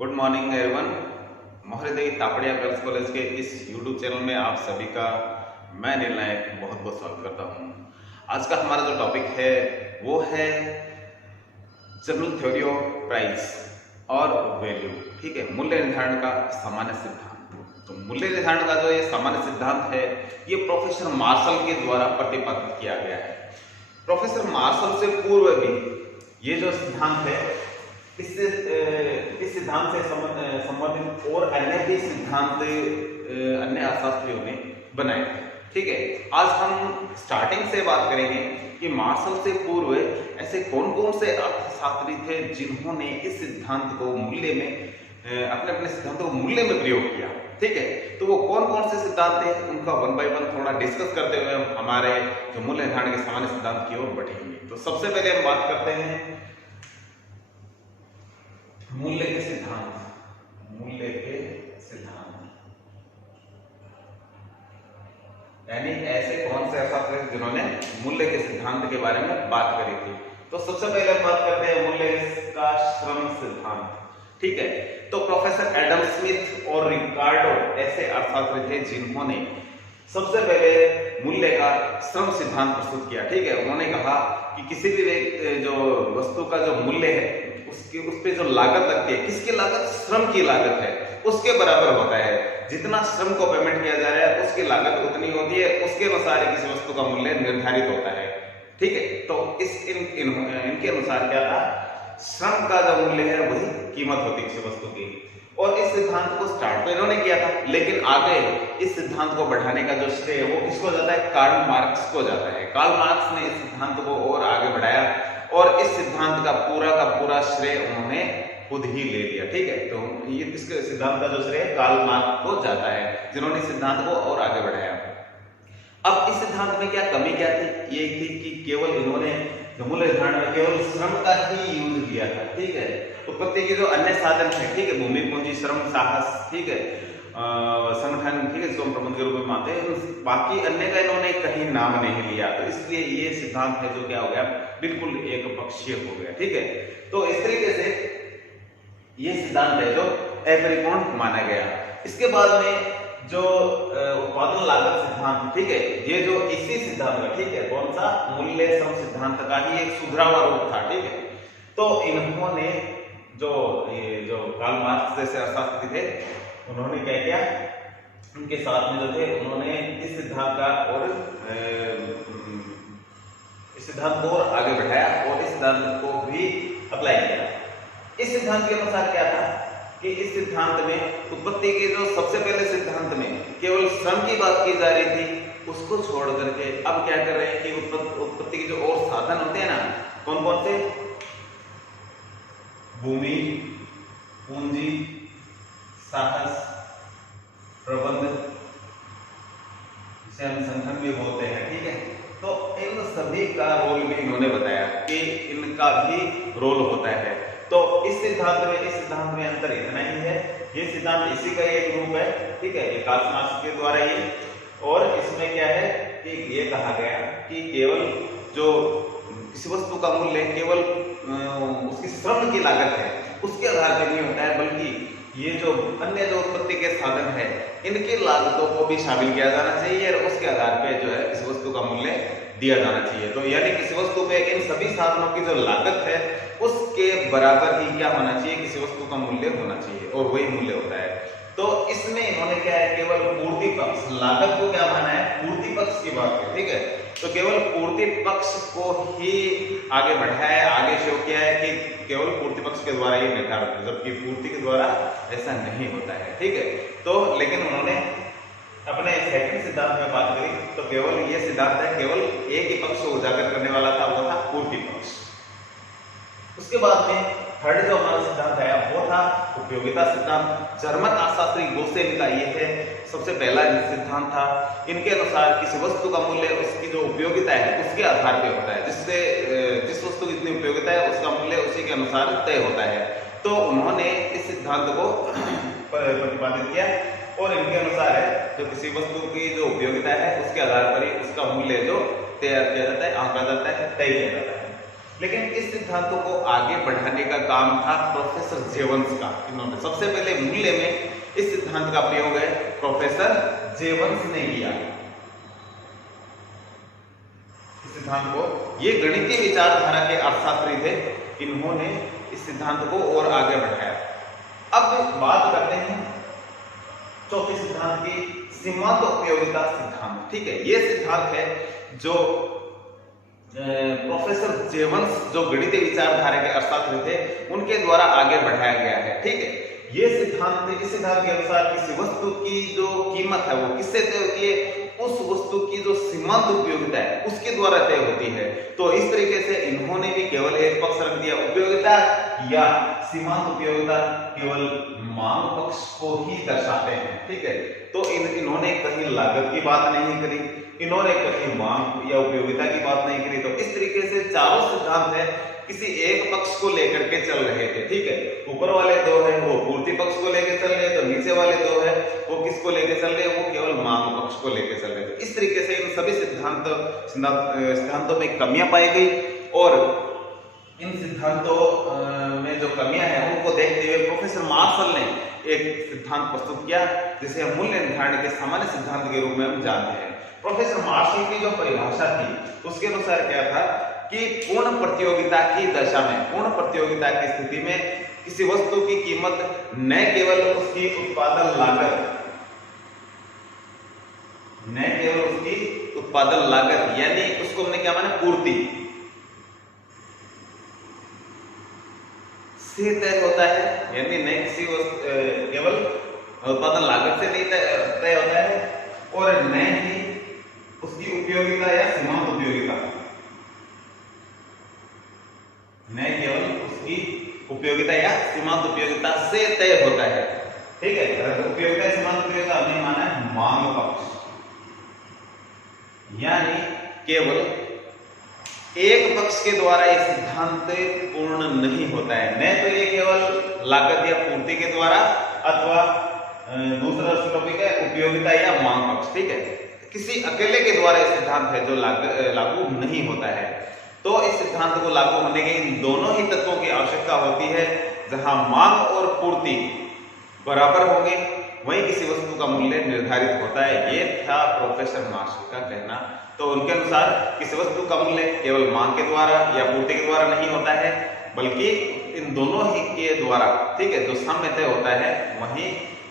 Good morning everyone. Mohardevi Tapadia girls college के इस YouTube channel में आप सभी का मैं नील नायक बहुत बहुत स्वागत करता हूं। आज का हमारा जो टॉपिक है वो है जनरल थ्योरी ऑफ प्राइस और वैल्यू। ठीक है, मूल्य निर्धारण का सामान्य सिद्धांत। तो मूल्य निर्धारण का जो ये सामान्य सिद्धांत है ये प्रोफेसर मार्शल के द्वारा प्रतिपादित किया गया है। प्रोफेसर मार्शल से पूर्व भी ये जो सिद्धांत है इस सिद्धांत से संबंधित और अन्य भी सिद्धांत अन्य अर्थशास्त्रियों ने बनाए थे। ठीक है, आज हम स्टार्टिंग से बात करेंगे कि मार्शल से पूर्व ऐसे कौन कौन से अर्थशास्त्री थे जिन्होंने इस सिद्धांत को मूल्य में अपने अपने सिद्धांतों को मूल्य में प्रयोग किया। ठीक है, तो वो कौन कौन से सिद्धांत थे उनका वन बाय वन थोड़ा डिस्कस करते हुए हम हमारे जो मूल्य निर्धारण के सामान्य सिद्धांत की ओर बढ़ेंगे। तो सबसे पहले हम बात करते हैं मूल्य के सिद्धांत। मूल्य के सिद्धांत यानी ऐसे कौन से अर्थशास्त्री जिन्होंने मूल्य के सिद्धांत के बारे में बात करी थी। तो सबसे पहले हम बात करते हैं मूल्य का श्रम सिद्धांत। ठीक है, तो प्रोफेसर एडम स्मिथ और रिकार्डो ऐसे अर्थशास्त्री थे जिन्होंने सबसे पहले मूल्य का श्रम सिद्धांत प्रस्तुत किया। ठीक है, उन्होंने कहा कि किसी भी जो वस्तु का जो मूल्य है उसकी उस पे जो लागत लगती है, किसकी लागत? श्रम की लागत है, उसके बराबर होता है। जितना श्रम को पेमेंट किया जा रहा है उसकी लागत उतनी होती है, उसके अनुसार किसी वस्तु का मूल्य निर्धारित होता है। ठीक है, तो इनके अनुसार क्या था? श्रम का जो मूल्य है वही कीमत होती है किसी वस्तु की। और इस सिद्धांत को स्टार्ट तो इन्होंने किया था, लेकिन आगे इस सिद्धांत को बढ़ाने का जो श्रेय वो किसको जाता है? कार्ल मार्क्स को जाता है। कार्ल मार्क्स ने इस सिद्धांत को और आगे बढ़ाया और इस सिद्धांत का पूरा श्रेय उन्होंने खुद ही ले लिया। ठीक है, तो ये इसके सिद्धांत का जो श्रेय कार्ल मार्क्स को जाता है जिन्होंने सिद्धांत को और आगे बढ़ाया। अब इस सिद्धांत में क्या कमी क्या थी? ये थी कि केवल इन्होंने मूल्य निर्धारण में केवल श्रम का ही यूज किया था। ठीक है, उत्पत्ति के जो अन्य साधन है, ठीक है, भूमि, पूंजी, श्रम, साहस, ठीक है, संगठन, ठीक है, इसको हम प्रबंध के रूप में मानते हैं, बाकी अन्य का इन्होंने कहीं नाम नहीं लिया। तो इसलिए ये सिद्धांत है जो क्या हो गया? बिल्कुल एक पक्षीय हो गया। ठीक है, तो इस तरीके से ये सिद्धांत है जो अपरिपूर्ण माना गया। इसके बाद में जो उत्पादन लागत सिद्धांत, ठीक है, ये जो इसी सिद्धांत का, ठीक है, कौन सा? मूल्य श्रम सिद्धांत का ही एक सुधरा हुआ रूप था। ठीक है, तो इन्होंने जो कार्ल मार्क्स जैसे अर्थशास्त्री थे उन्होंने क्या किया? उनके साथ में जो थे उन्होंने इस सिद्धांत का और इस सिद्धांत को और आगे बढ़ाया और इस सिद्धांत को भी अप्लाई किया। इस सिद्धांत के अनुसार क्या था कि इस सिद्धांत में उत्पत्ति के जो सबसे पहले सिद्धांत में केवल श्रम की बात की जा रही थी, उसको छोड़ करके अब क्या कर रहे हैं कि उत्पत्ति के जो और साधन होते हैं ना, कौन कौन से? भूमि, पूंजी, साहस, प्रबंध, जिसे हम संगठन भी बोलते हैं। ठीक है, तो इन सभी का रोल भी इन्होंने बताया कि इनका भी रोल होता है। तो इस सिद्धांत में अंतर इतना ही है, ये सिद्धांत इसी का एक रूप है। ठीक है, ये कार्ल मार्क्स के द्वारा ये, और इसमें क्या है कि ये कहा गया कि केवल जो किसी वस्तु का मूल्य केवल उसकी श्रम की लागत है उसके आधार पर नहीं होता है, बल्कि ये जो अन्य जो उत्पत्ति के साधन है इनकी लागतों को भी शामिल किया जाना चाहिए और उसके आधार पर जो है इस वस्तु का मूल्य दिया जाना चाहिए। तो यानी किसी वस्तु में इन सभी साधनों की जो लागत है उसके बराबर ही क्या होना चाहिए? किसी वस्तु का मूल्य होना चाहिए और वही मूल्य होता है। तो इसमें इन्होंने क्या है? केवल पूर्ति पक्ष, लागत को क्या माना है? पूर्ति पक्ष की बात है। ठीक है, तो केवल पूर्ति पक्ष को ही आगे बढ़ाया है, आगे शो किया है कि केवल पूर्ति पक्ष के द्वारा ये निर्धारित है, जबकि पूर्ति के द्वारा ऐसा नहीं होता है। ठीक है, तो लेकिन उन्होंने अपने सेकंड सिद्धांत में बात करी तो केवल ये सिद्धांत है केवल एक ही पक्ष को उजागर करने वाला था, वो था पूर्ति पक्ष। उसके बाद में थर्ड जो हमारा सिद्धांत आया वो था उपयोगिता सिद्धांत। जर्मन अर्थशास्त्री गोसेन का ये है सबसे पहला सिद्धांत था। इनके अनुसार किसी वस्तु का मूल्य उसकी जो उपयोगिता है उसके आधार पर होता है, जिस वस्तु की जितनी उपयोगिता है उसका मूल्य उसी के अनुसार तय होता है। तो उन्होंने इस सिद्धांत को प्रतिपादित किया और इनके अनुसार है जो किसी वस्तु की जो उपयोगिता है उसके आधार पर ही उसका मूल्य जो तय किया जाता है, आंका जाता है, तय किया जाता है। लेकिन इस सिद्धांतों को आगे बढ़ाने का काम था प्रोफेसर जेवंस का। इन्होंने सबसे पहले मूल्य में इस सिद्धांत का प्रयोग है प्रोफेसर जेवंस ने किया इस सिद्धांत को। ये गणितीय विचारधारा के अर्थशास्त्री थे, इन्होंने इस सिद्धांत को और आगे बढ़ाया। अब बात करते हैं चौथे सिद्धांत की, सीमांत उपयोगिता सिद्धांत। ठीक है, ये सिद्धांत है जो प्रोफेसर जेवंस जो गणितीय विचारधारा के अर्थशास्त्री थे उनके द्वारा आगे बढ़ाया गया है। ठीक है, ये सिद्धांत, इस सिद्धांत के अनुसार किसी वस्तु की जो कीमत है वो किससे तय होती है, उस वस्तु की जो सीमांत उपयोगिता है उसके द्वारा तय होती है। तो इस तरीके से इन्होंने भी केवल एक पक्ष रख दिया, उपयोगिता या सीमांत उपयोगिता केवल मांग पक्ष को ही दर्शाते हैं। ठीक है, तो इन्होंने कहीं लागत की बात नहीं करी, इन्होंने कहीं मांग या उपयोगिता की बात नहीं करी। तो इस तरीके से चारों सिद्धांत है किसी एक पक्ष को लेकर के चल रहे थे। ठीक है, ऊपर वाले दो है वो पूर्ति पक्ष को लेकर चल रहे, तो नीचे वाले दो है वो किसको लेकर चल रहे, वो केवल मांग पक्ष को लेकर चल रहे थे। इस तरीके से इन सभी सिद्धांतों में कमियां पाई गई और इन सिद्धांतों में जो कमियां हैं उनको देखते हुए प्रोफेसर मार्शल ने एक सिद्धांत प्रस्तुत किया जिसे हम मूल्य निर्धारण के सामान्य सिद्धांत के रूप में हम जानते हैं। प्रोफेसर मार्शल की जो परिभाषा थी उसके अनुसार क्या था कि पूर्ण प्रतियोगिता की दशा में, पूर्ण प्रतियोगिता की स्थिति में किसी वस्तु की कीमत न केवल उसकी उत्पादन लागत, न केवल उसकी उत्पादन लागत यानी उसको हमने क्या माना पूर्ति से तय होता है, यानी न किसी केवल उत्पादन लागत से नहीं तय होता है और न ही उसकी उपयोगिता या सीमांत उपयोगिता, न केवल उसकी उपयोगिता या सीमांत उपयोगिता से तय होता है। ठीक है, उपयोगिता या सीमांत उपयोगिता हमने माना है मांग पक्ष, यानी केवल एक पक्ष के द्वारा यह सिद्धांत पूर्ण नहीं होता है, न तो ये केवल लागत या पूर्ति के द्वारा अथवा दूसरा टॉपिक है उपयोगिता या मांग पक्ष। ठीक है, किसी अकेले के द्वारा यह सिद्धांत है जो लागू नहीं होता है। तो इस सिद्धांत को लागू होने के इन दोनों ही तत्वों की आवश्यकता होती है। जहां मांग और पूर्ति बराबर होंगे वहीं किसी वस्तु का मूल्य निर्धारित होता है। ये था प्रोफेसर मार्शल का कहना। तो उनके अनुसार किसी वस्तु का मूल्य केवल मांग के द्वारा या पूर्ति के द्वारा नहीं होता है बल्कि इन दोनों ही के द्वारा, ठीक है, जो सम में तय होता है वहीं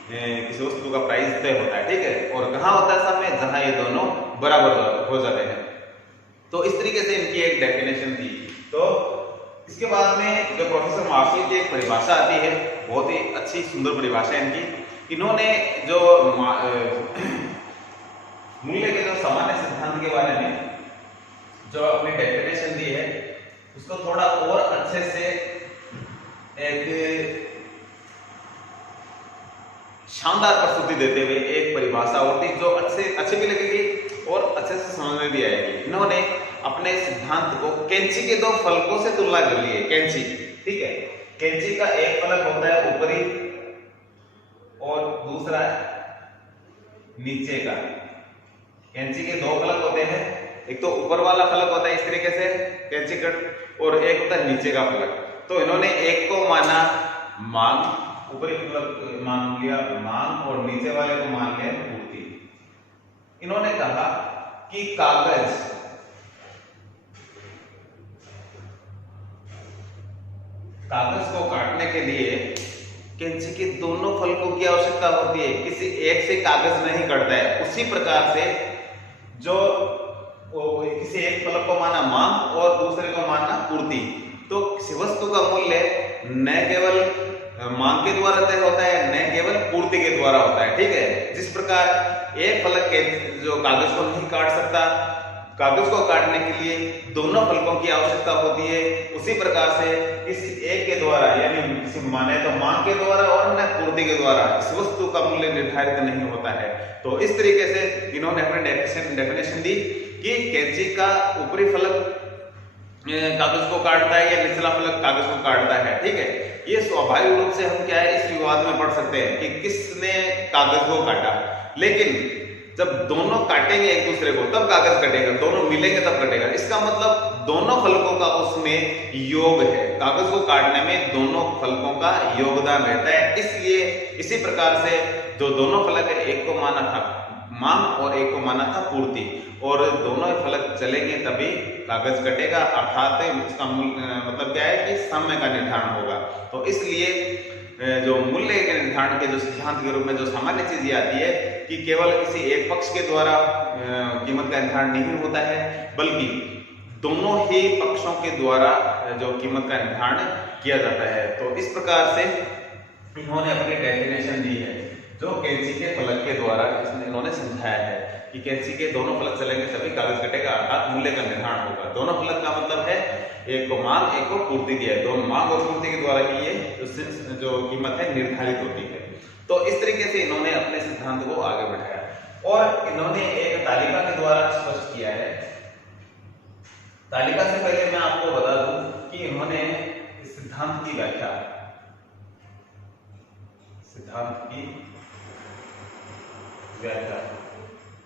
किसी वस्तु का प्राइस तय होता है। ठीक है, और कहाँ होता है सम में, जहां ये दोनों बराबर हो जाते हैं। तो इस तरीके से इनकी एक डेफिनेशन थी। तो इसके बाद में जो प्रोफेसर मार्शल की एक परिभाषा आती है, बहुत ही अच्छी सुंदर परिभाषा है इनकी। इन्होंने जो मूल्य के जो सामान्य सिद्धांत के बारे में जो अपनी डेफिनेशन दी है उसको थोड़ा और अच्छे से एक शानदार प्रस्तुति देते हुए एक परिभाषा होती जो अच्छे भी लगेगी और अच्छे से समझ में भी आएगी। इन्होंने अपने सिद्धांत को कैंची के दो फलकों से तुलना कर ली है। कैंची, ठीक है, कैंची का एक फलक होता है ऊपरी और दूसरा नीचे का। कैंची के दो फलक होते हैं, एक तो ऊपर वाला फलक होता है इस तरीके से कैंची कट, और एक होता है नीचे का फलक। तो इन्होंने एक को माना मांग, ऊपरी फलक मान लिया मांग और नीचे वाले को मान लिया पूर्ति। इन्होंने कहा कि कागज को काटने के लिए कैंची के दोनों फलकों की आवश्यकता होती है। किसी एक से कागज नहीं कटता है। उसी प्रकार से जो किसी एक फलक को माना मांग और दूसरे को माना पूर्ति, तो किसी वस्तु का मूल्य न केवल मांग के द्वारा तय होता है न केवल पूर्ति के द्वारा होता है। ठीक है, जिस प्रकार एक फलक के जो कागज को नहीं काट सकता, कागज को काटने के लिए दोनों फलकों की आवश्यकता होती है, उसी प्रकार से किसी एक के द्वारा यानी किसी माने तो मांग के द्वारा और न पूर्ति के द्वारा इस वस्तु का मूल्य निर्धारित नहीं होता है। तो इस तरीके से इन्होंने अपने डेफिनेशन दी कि कैंची का ऊपरी फलक कागज को काटता है या निचला फलक कागज को काटता है। ठीक है, ये स्वाभाविक रूप से हम क्या है इस विवाद में पढ़ सकते हैं कि किसने कागज को काटा, लेकिन जब दोनों काटेंगे एक दूसरे को तब कागज कटेगा, दोनों मिलेंगे तब कटेगा। इसका मतलब दोनों फलकों का उसमें योग है, कागज को काटने में दोनों फलकों का योगदान रहता है। इसलिए इसी प्रकार से जो दोनों फलक है, एक को माना था मांग और एक को माना था पूर्ति, और दोनों फलक चलेंगे तभी कागज कटेगा, अर्थात इसका मतलब क्या है कि समय का निर्धारण होगा। तो इसलिए जो मूल्य के निर्धारण के जो सिद्धांत के रूप में जो सामान्य चीज ये आती है कि केवल किसी एक पक्ष के द्वारा कीमत का निर्धारण नहीं होता है, बल्कि दोनों ही पक्षों के द्वारा जो कीमत का निर्धारण किया जाता है। तो इस प्रकार से इन्होंने अपनी डेफिनेशन दी है जो कैंची के फलक के द्वारा इन्होंने समझाया है कि कैंची के दोनों फलक चलेंगे तभी कागज कटेगा, अर्थात मूल्य का निर्धारण होगा। दोनों फलक का मतलब है एक को मांग एक को पूर्ति दिया है, दोनों मांग और पूर्ति के द्वारा ही ये जो कीमत है निर्धारित होती है। तो इस तरीके से इन्होंने अपने सिद्धांत को आगे बढ़ाया और इन्होंने एक तालिका के द्वारा स्पष्ट किया है। तालिका से पहले मैं आपको बता दूं कि इन्होंने इस सिद्धांत की व्याख्या,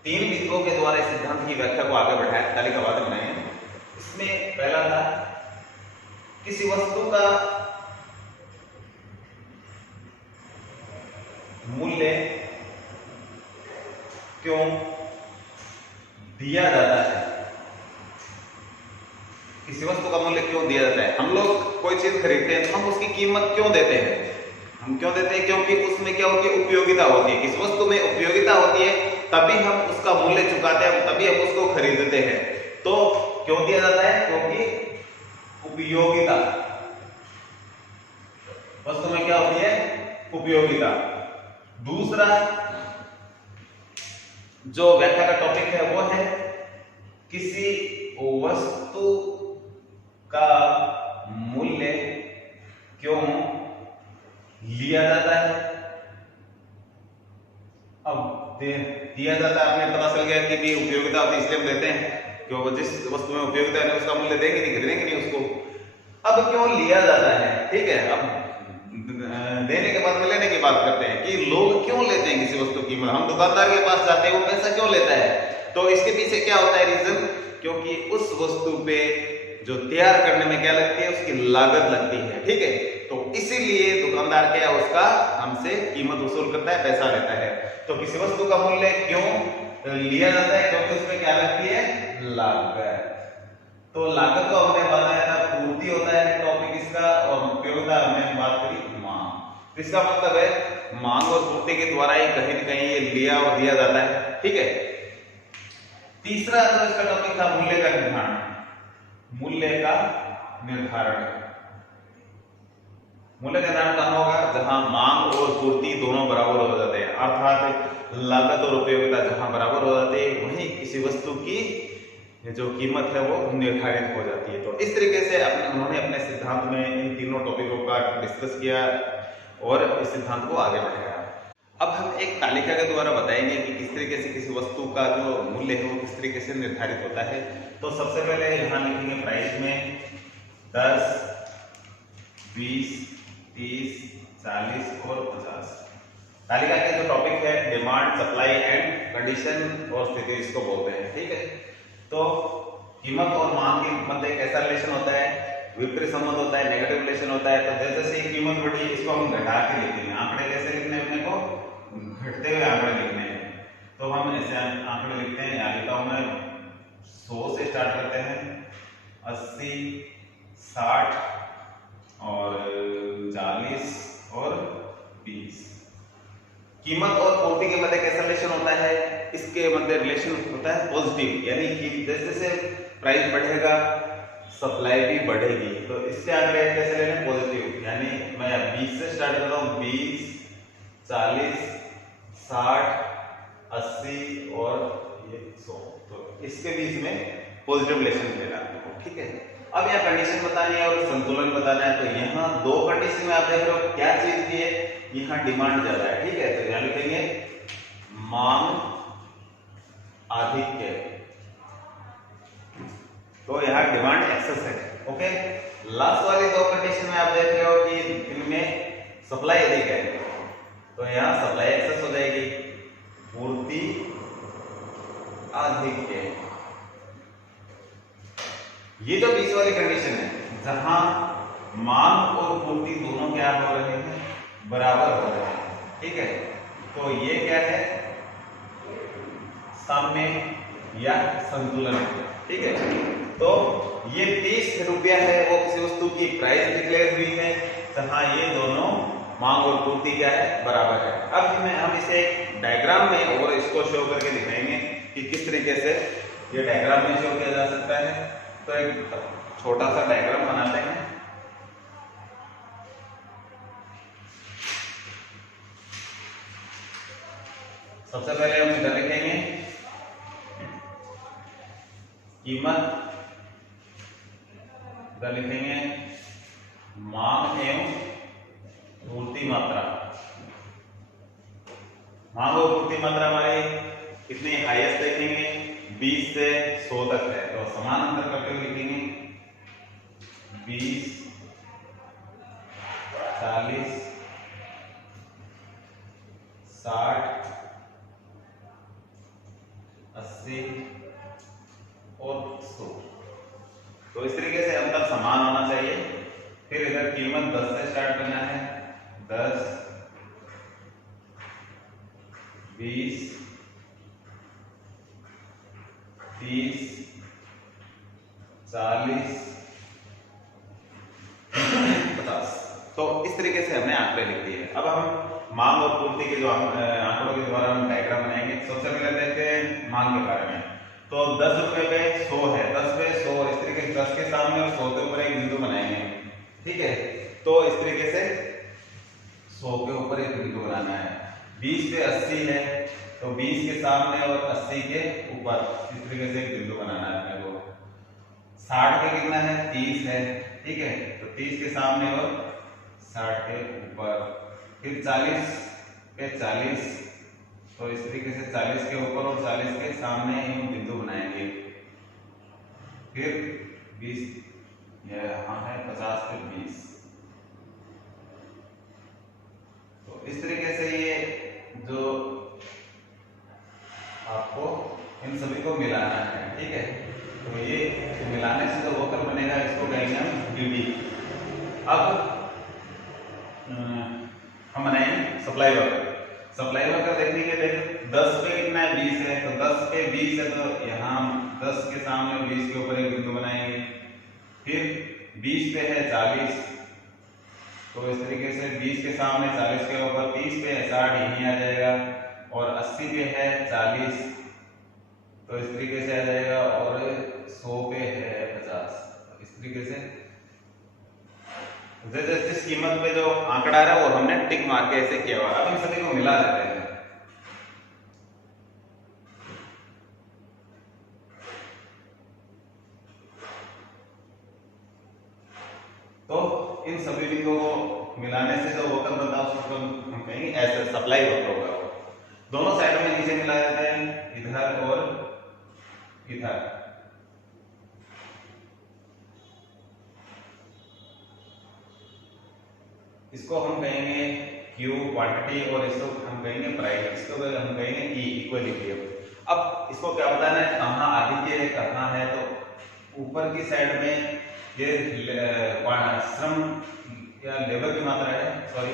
तीन बिंदुओं के द्वारा इस सिद्धांत की व्याख्या को आगे बढ़ाया, तालिका बाद में बनाए। इसमें पहला था किसी वस्तु का मूल्य क्यों दिया जाता है, किसी वस्तु का मूल्य क्यों दिया जाता है। हम लोग कोई चीज खरीदते हैं तो हम उसकी कीमत क्यों देते हैं, हम क्यों देते हैं, क्योंकि उसमें क्या होती है, उपयोगिता होती है। किसी वस्तु में उपयोगिता होती है तभी हम उसका मूल्य चुकाते हैं, तभी हम उसको खरीदते हैं। तो क्यों दिया जाता है, क्योंकि उपयोगिता, वस्तु में क्या होती है, उपयोगिता। दूसरा जो व्याख्या का टॉपिक है वो है किसी वस्तु का मूल्य क्यों लिया जाता है। अब दिया जाता है, आपने पता चल गया कि भी उपयोगिता होती है इसलिए हम देते हैं, क्योंकि जिस वस्तु में उपयोगिता है उसका मूल्य देंगे नहीं, खरीदेंगे नहीं उसको। अब क्यों लिया जाता है, ठीक है। अब देने के बाद में लेने की बात करते हैं कि लोग क्यों लेते हैं किसी वस्तु की, हम दुकानदार के पास जाते हैं, वो पैसा क्यों लेता है। तो इसके पीछे क्या होता है रीजन, क्योंकि उस वस्तु पे जो तैयार करने में क्या लगती है, उसकी लागत लगती है, ठीक है। तो इसीलिए दुकानदार क्या है, उसका हमसे कीमत वसूल करता है, पैसा लेता है। तो किसी वस्तु का मूल्य क्यों लिया जाता है, क्योंकि उसमें क्या लगती है, लागत। तो लागत को हमने बताया था पूर्ति होता है टॉपिक इसका, और उपयोगिता हमने बात करी मांग। इसका मतलब है मांग और पूर्ति के द्वारा ही कहीं न कहीं ये लिया और दिया जाता है, ठीक है। तीसरा जो इसका टॉपिक था मूल्य का निर्धारण, मूल्य का निर्धारण। मूल्य का निर्धारण कहां होगा, जहां मांग और पूर्ति दोनों बराबर हो जाते हैं, अर्थात लागत और उपयोगिता जहां बराबर हो जाते हैं वहीं किसी वस्तु की जो कीमत है वो निर्धारित हो जाती है। तो इस तरीके से उन्होंने अपने सिद्धांत में इन तीनों टॉपिकों का डिस्कस किया और इस सिद्धांत को आगे बढ़ाया। अब हम एक तालिका के द्वारा बताएंगे कि किस तरीके से किसी वस्तु का जो मूल्य है वो किस तरीके से निर्धारित होता है। तो सबसे पहले यहाँ लिखेंगे प्राइस में 10, 20, 30, 40 और 50। तालिका के जो टॉपिक है डिमांड, सप्लाई एंड कंडीशन और स्थिति इसको बोलते हैं, ठीक है। तो कीमत और मांग के मध्य कैसा रिलेशन होता है, विपरीत संबंध होता है, नेगेटिव रिलेशन होता है। तो जैसे जैसे कीमत बढ़ी इसको हम घटा के लिखते हैं। आंकड़े कैसे लिखने हैं, अपने को घटते हुए आंकड़े लिखने हैं। तो हम ऐसे आंकड़े लिखते हैं, यहाँ लिखता हूं मैं 100 से स्टार्ट करते हैं, 80, 60 और 40 और 20। कीमत और पूर्ति के मध्य कैसा रिलेशन होता है, इसके मध्य रिलेशन होता है पॉजिटिव, यानी कि जैसे जैसे प्राइस बढ़ेगा सप्लाई भी बढ़ेगी। तो इसके आंकड़े कैसे लेने, पॉजिटिव, यानी मैं 20 से स्टार्ट करता हूँ, 20, 40, 60, 80 और ये 100। तो इसके बीच में पॉजिटिव रिलेशन लेना, ठीक है। अब यहाँ कंडीशन बतानी है और संतुलन बताना है। तो यहाँ दो कंडीशन में आप देख रहे हो क्या चीज की है, यहाँ डिमांड ज्यादा है, ठीक है। तो यहाँ लिखेंगे मांग आधिक्य, तो यहाँ डिमांड एक्सेस है, ओके। लास्ट वाली दो कंडीशन में आप देख रहे हो कि इनमें सप्लाई अधिक है, तो यहाँ सप्लाई एक्सेस हो जाएगी, पूर्ति आधिक्य। ये जो बीच वाली कंडीशन है जहां मांग और पूर्ति दोनों क्या हो रहे हैं, बराबर हो रहे हैं, ठीक है, तो ये क्या है, साम्य या संतुलन, ठीक है। तो ये 30 रुपया है वो किसी वस्तु की प्राइस डिक्लेयर हुई है जहां ये दोनों मांग और पूर्ति क्या है, बराबर है। अब हम इसे एक डायग्राम में और इसको शो करके दिखाएंगे कि किस तरीके से ये डायग्राम में शो किया जा सकता है। तो एक छोटा सा डायग्राम बनाते हैं। सबसे पहले हम इधर लिखेंगे कीमत, इधर लिखेंगे मांग एवं पूर्ति मात्रा। मांग और पूर्ति मात्रा हमारी कितनी हाईएस्ट लिखेंगे, 20 से 100 तक है, तो समानांतर करते हुए लिखेंगे 20, 40, 60, 80 और 100। तो इस तरीके से अंतर समान होना चाहिए। फिर इधर कीमत 10 से स्टार्ट करना है, 10, 20, 30, 40, 50। तो इस तरीके से हमने आंकड़े लिख दिए। अब हम मांग और पूर्ति के जो आंकड़ों के द्वारा हम डायग्राम बनाएंगे। सबसे पहले देखते हैं मांग के बारे में। तो 10 रुपए पे 100 है, 10 पे 100, इस तरीके से 10 के सामने और 100 के ऊपर एक बिंदु बनाएंगे, ठीक है। तो इस तरीके से 100 के ऊपर एक बिंदु बनाना है। 20 पे 80 है, तो 20 के सामने और 80 के ऊपर इस तरीके से एक बिंदु बनाना है अपने को। 60 पे कितना है, 30 है, ठीक है, तो 30 के सामने और 60 के ऊपर। फिर 40 पे 40, तो इस तरीके से 40 के ऊपर और 40 के सामने हम बिंदु बनाएंगे। फिर 20, यहाँ है 50 पे 20। तो इस तरीके से ये जो आपको इन सभी को मिलाना है, ठीक है। तो ये मिलाने से जो वक्र बनेगा इसको कहेंगे हम डीडी। अब हम बनाएंगे सप्लाई वक्र। सप्लाई वक्र देखने के लिए 10 पे कितना है, 20 है, तो 10 पे 20 है, तो यहाँ हम 10 के सामने 20 के ऊपर एक बिंदु बनाएंगे। फिर 20 पे है 40, तो इस तरीके से 20 के सामने 40 के ऊपर, 30 पे है 60, यहीं आ जाएगा, और 80 पे है 40, तो इस तरीके से आ जाएगा, और 100 पे है 50। इस तरीके से जिस कीमत पे जो आंकड़ा आ रहा है वो हमने टिक मार के ऐसे किया हुआ। अब इन सभी को मिला देते हैं। तो इन सभी बिंदुओं को मिलाने से जो वक्र बनता है उसको हम कहेंगे ऐसे सप्लाई वक्र होगा। दोनों साइड में नीचे मिला देते हैं, इधर और इधर। इसको हम कहेंगे Q क्वांटिटी और इसको हम कहेंगे प्राइस, इसको हम कहेंगे E इक्विलिब्रियम। अब इसको क्या बताना है, कहाँ आधिक्य है कहाँ है, तो ऊपर की साइड में ये श्रम या लेबर की मात्रा है, सॉरी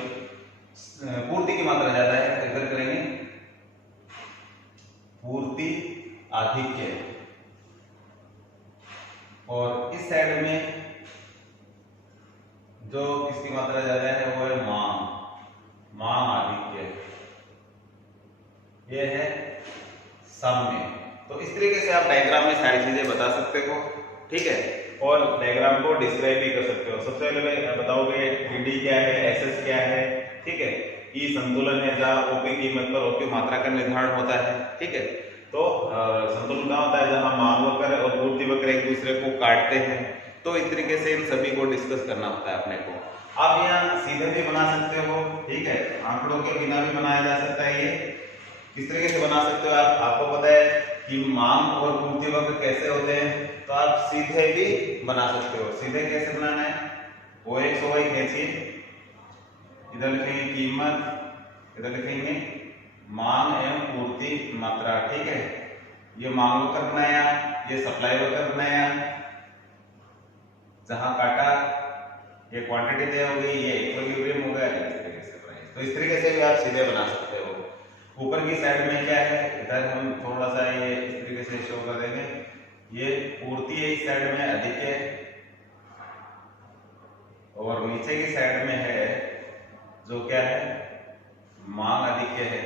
पूर्ति की मात्रा ज्यादा है, तो इधर करेंगे पूर्ति आधिक्य, और इस साइड में जो किसकी मात्रा ज्यादा है वो है मांग आधिक्य, ये है साम्य। तो इस तरीके से आप डायग्राम में सारी चीजें बता सकते हो, ठीक है, और डायग्राम को डिस्क्राइब भी कर सकते हो। सबसे पहले बताओगे डी क्या है, एसएस क्या है, ठीक है, ई संतुलन है जहाँ ओपी कीमत पर ओपी मात्रा का निर्धारण होता है, ठीक है। तो संतुलन कहाँ होता है, जहाँ मांग वक्र और पूर्ति वक्र एक दूसरे को काटते हैं। तो इस तरीके से इन सभी को डिस्कस करना होता है अपने को। आप यहाँ सीधे भी बना सकते हो, ठीक है, आंकड़ों के बिना भी बनाया जा सकता है। ये किस तरीके से बना सकते हो आपको पता है कि मांग और पूर्ति वक्र कैसे होते हैं, तो आप सीधे भी बना सकते हो। सीधे कैसे बनाना है, वो एक सो खींचिए, इधर लिखेंगे कीमत, इधर लिखेंगे मांग एवं पूर्ति मात्रा, ठीक है। ये मांग वक्र बनाया, ये सप्लाई वक्र बनाया, जहां काटा ये क्वांटिटी तय हो गई, ये इक्विलिब्रियम हो गया, इस तरीके से प्राइस। तो इस तरीके से भी आप सीधे बना सकते हो। ऊपर की साइड में क्या है, इधर हम थोड़ा सा ये इस तरीके से शो कर देंगे, ये पूर्ति है इस साइड में अधिक है, और नीचे की साइड में है जो क्या है, मांग अधिक है,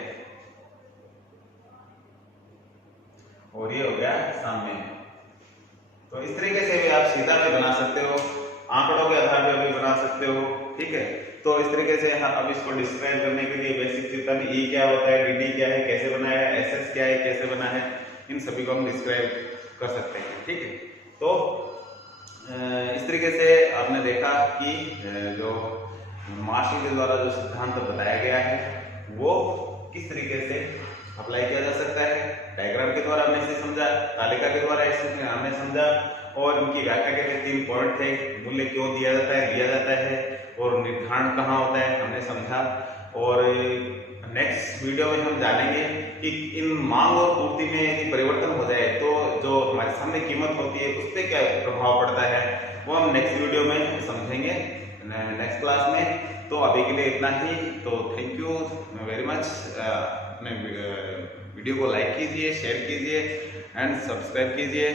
और ये हो गया सामने। तो इस तरीके से भी आप सीधा भी बना सकते हो, आंकड़ों के आधार पर भी बना सकते हो, ठीक है। तो इस तरीके से अब इसको डिस्क्राइब करने के लिए बेसिक चीज ई क्या होता है, डी क्या है, कैसे बनाया है, एस क्या है, कैसे बना है, इन सभी को हम डिस्क्राइब कर सकते हैं, ठीक है। तो इस तरीके से आपने देखा कि जो मार्शल के द्वारा जो सिद्धांत बताया गया है वो किस तरीके से अप्लाई किया जा सकता है। डायग्राम के द्वारा हमने इसे समझा, तालिका के द्वारा इसे हमने समझा, और उनकी व्याख्या के 3 पॉइंट थे, मूल्य क्यों दिया जाता है, दिया जाता है, और निर्धारण कहाँ होता है, हमने समझा। और नेक्स्ट वीडियो में हम जानेंगे कि इन मांग और पूर्ति में यदि परिवर्तन हो जाए तो जो हमारे सामने कीमत होती है उस पर क्या प्रभाव पड़ता है, वो हम नेक्स्ट वीडियो में समझेंगे नेक्स्ट क्लास में। तो अभी के लिए इतना ही। तो थैंक यू वेरी मच। अपने वीडियो को लाइक कीजिए, शेयर कीजिए एंड सब्सक्राइब कीजिए।